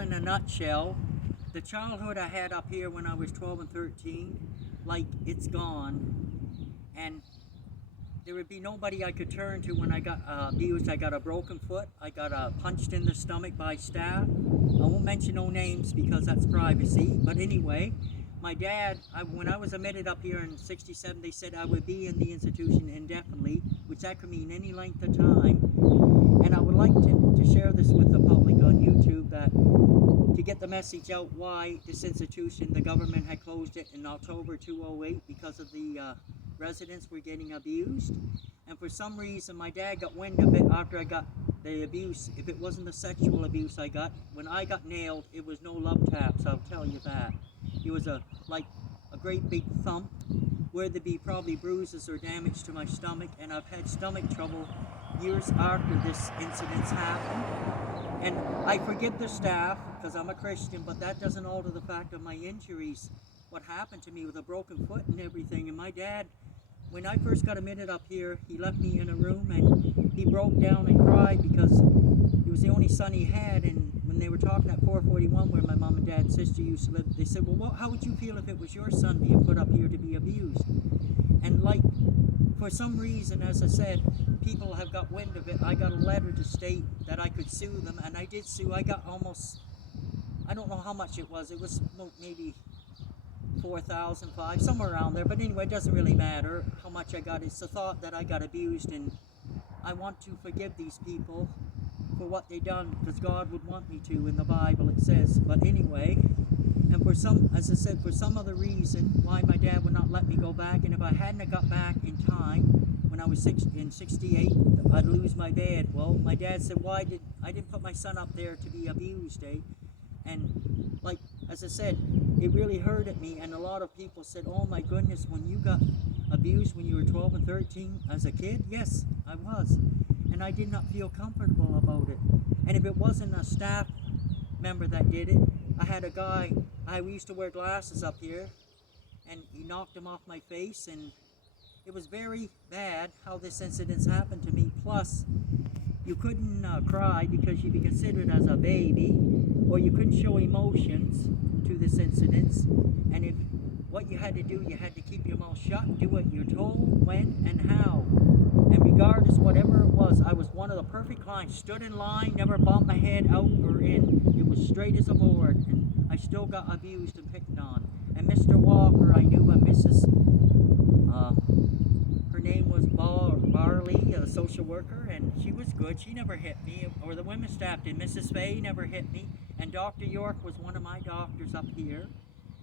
In a nutshell, the childhood I had up here when I was 12 and 13, like it's gone. And there would be nobody I could turn to when I got abused. I got a broken foot. I got punched in the stomach by staff. I won't mention no names because that's privacy. But anyway, my dad, when I was admitted up here in 67, they said I would be in the institution indefinitely, which that could mean any length of time. And I would like to share this with the public on YouTube, that to get the message out why this institution, the government had closed it in October 2008 because of the residents were getting abused. And for some reason my dad got wind of it after I got the abuse. If it wasn't the sexual abuse I got, when I got nailed, it was no love taps, I'll tell you that. It was like a great big thump where there'd be probably bruises or damage to my stomach, and I've had stomach trouble years after this incident's happened. And I forgive the staff because I'm a Christian, but that doesn't alter the fact of my injuries, what happened to me with a broken foot and everything. And my dad, when I first got admitted up here, he left me in a room and he broke down and cried because he was the only son he had. And when they were talking at 441 where my mom and dad and sister used to live, they said, well, how would you feel if it was your son being put up here to be abused? And like, for some reason, as I said, people have got wind of it. I got a letter to state that I could sue them, and I did sue. I got almost, I don't know how much it was maybe 4,005, somewhere around there, but anyway, it doesn't really matter how much I got. It's the thought that I got abused, and I want to forgive these people for what they done, because God would want me to. In the Bible it says. But anyway, and for some, as I said, for some other reason why my dad would not let me go back, and if I hadn't got back in time when I was in 68, I'd lose my dad. Well, my dad said, I didn't put my son up there to be abused, eh? And like, as I said, it really hurt at me, and a lot of people said, oh my goodness, when you got abused when you were 12 and 13 as a kid? Yes, I was. And I did not feel comfortable about it. And if it wasn't a staff member that did it, I had a guy, we used to wear glasses up here, and he knocked them off my face, and it was very bad how this incident's happened to me. Plus, you couldn't cry because you'd be considered as a baby, or you couldn't show emotions to this incident. And if what you had to do, you had to keep your mouth shut, do what you're told, when, and how. And regardless, whatever it was, I was one of the perfect clients. Stood in line, never bumped my head out or in. It was straight as a board, and I still got abused and picked on. And Mr. Walker, I knew, and Mrs. Her name was Barley, a social worker, and she was good. She never hit me, or the women's staff did. Mrs. Fay never hit me, and Dr. York was one of my doctors up here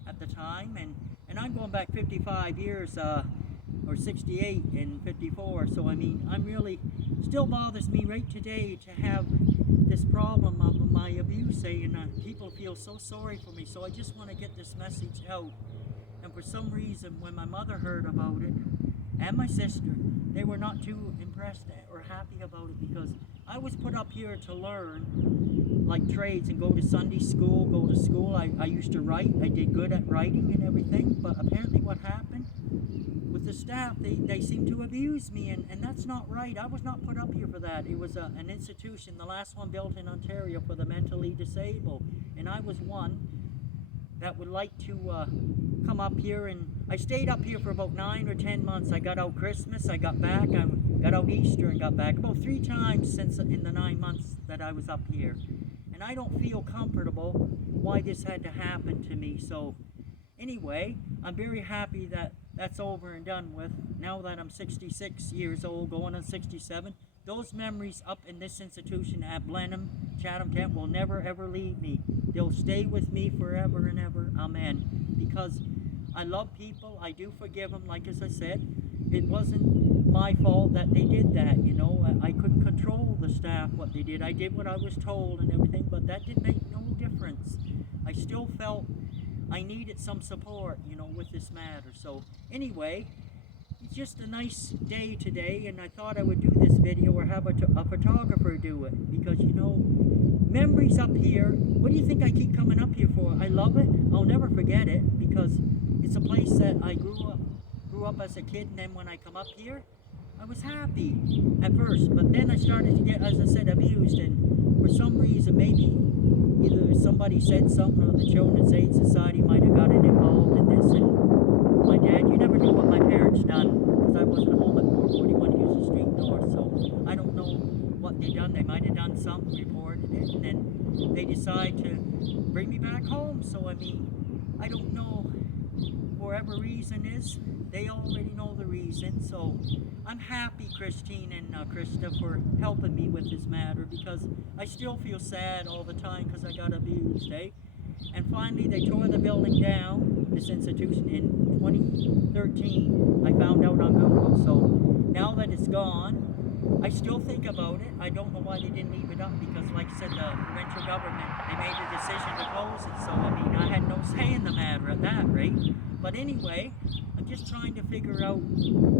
at the time, and I'm going back 55 years, or 68 and 54, so I mean, I'm really, still bothers me right today to have this problem of my abuse, and people feel so sorry for me, so I just want to get this message out. And for some reason, when my mother heard about it, and my sister, they were not too impressed or happy about it, because I was put up here to learn like trades and go to Sunday school, go to school. I used to write. I did good at writing and everything, but apparently what happened with the staff, they seemed to abuse me, and that's not right. I was not put up here for that. It was an institution, the last one built in Ontario for the mentally disabled, and I was one that would like to come up here, and I stayed up here for about 9 or 10 months. I got out Christmas, I got back, I got out Easter and got back about 3 times since in the 9 months that I was up here. And I don't feel comfortable why this had to happen to me. So anyway, I'm very happy that that's over and done with. Now that I'm 66 years old, going on 67, those memories up in this institution at Blenheim, Chatham Camp will never ever leave me. They'll stay with me forever and ever. Amen. Because I love people. I do forgive them. Like as I said, it wasn't my fault that they did that. You know, I couldn't control the staff, what they did. I did what I was told and everything, but that did make no difference. I still felt I needed some support, you know, with this matter. So anyway, it's just a nice day today, and I thought I would do this video or have a photographer do it, because, you know, memories up here. What do you think I keep coming up here for? I love it. I'll never forget it, because it's a place that I grew up as a kid, and then when I come up here, I was happy at first, but then I started to get, as I said, abused, and for for some reason, maybe either somebody said something or the Children's Aid Society might have gotten involved in this. And my dad, you never knew what my parents done, because I wasn't home at 441 Houston Street North, so I don't know what they done. They might have done something, reported it, and then they decide to bring me back home. So I mean, I don't know, whatever reason is, they already know the reason. So I'm happy, Christine and Krista, for helping me with this matter, because I still feel sad all the time because I got abused, eh? And finally they tore the building down, this institution, in 2013. I found out on Google. So now that it's gone, I still think about it. I don't know why they didn't leave it up, because like I said, the provincial government, they made a decision to close it. So I mean, I had no say in the matter at that rate. But anyway, I'm just trying to figure out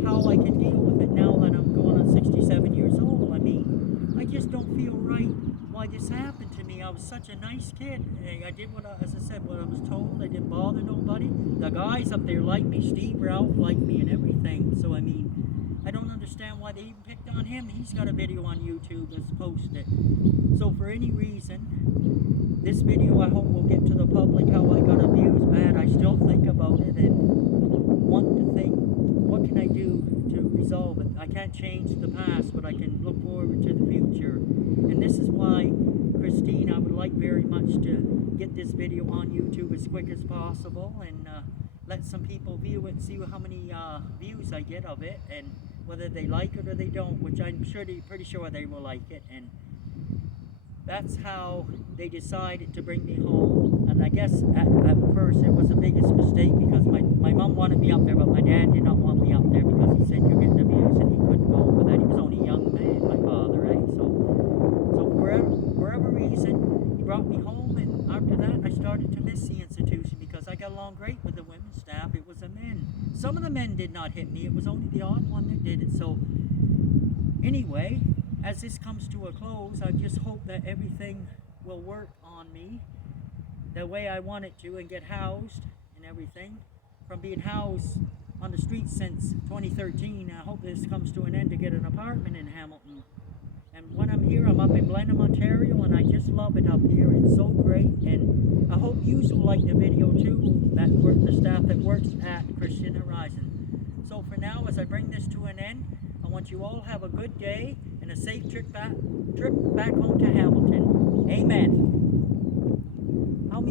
how I can deal with it now that I'm going on 67 years old. I mean, I just don't feel right why this happened to me. I was such a nice kid. I did what, as I said, what I was told. I didn't bother nobody. The guys up there liked me. Steve Ralph liked me and everything. So I mean, I don't understand why they even picked on him. He's got a video on YouTube that's posted. So for any reason, this video I hope will get to the public how I got abused bad. I still think about it and want to think, what can I do to resolve it? I can't change the past, but I can look forward to the future. And this is why, Christine, I would like very much to get this video on YouTube as quick as possible, and let some people view it and see how many views I get of it, and whether they like it or they don't, which I'm pretty sure they will like it. And that's how they decided to bring me home. And I guess at first it was the biggest mistake, because my mom wanted me up there, but my dad did not want me up there because he said you're getting abused and he couldn't go for that. He was only a young man, my father, right? So for whatever reason, he brought me home, and after that I started to miss the institution, because I got along great with the women's staff. It was the men. Some of the men did not hit me. It was only the odd one that did it. So anyway, as this comes to a close, I just hope that everything will work on me the way I want it to, and get housed and everything. From being housed on the streets since 2013, I hope this comes to an end to get an apartment in Hamilton. And when I'm here, I'm up in Blenheim, Ontario, and I just love it up here. It's so great, and I hope you will like the video too, the staff that works at Christian Horizon. So for now, as I bring this to an end, I want you all to have a good day and a safe trip back home to Hamilton. Amen.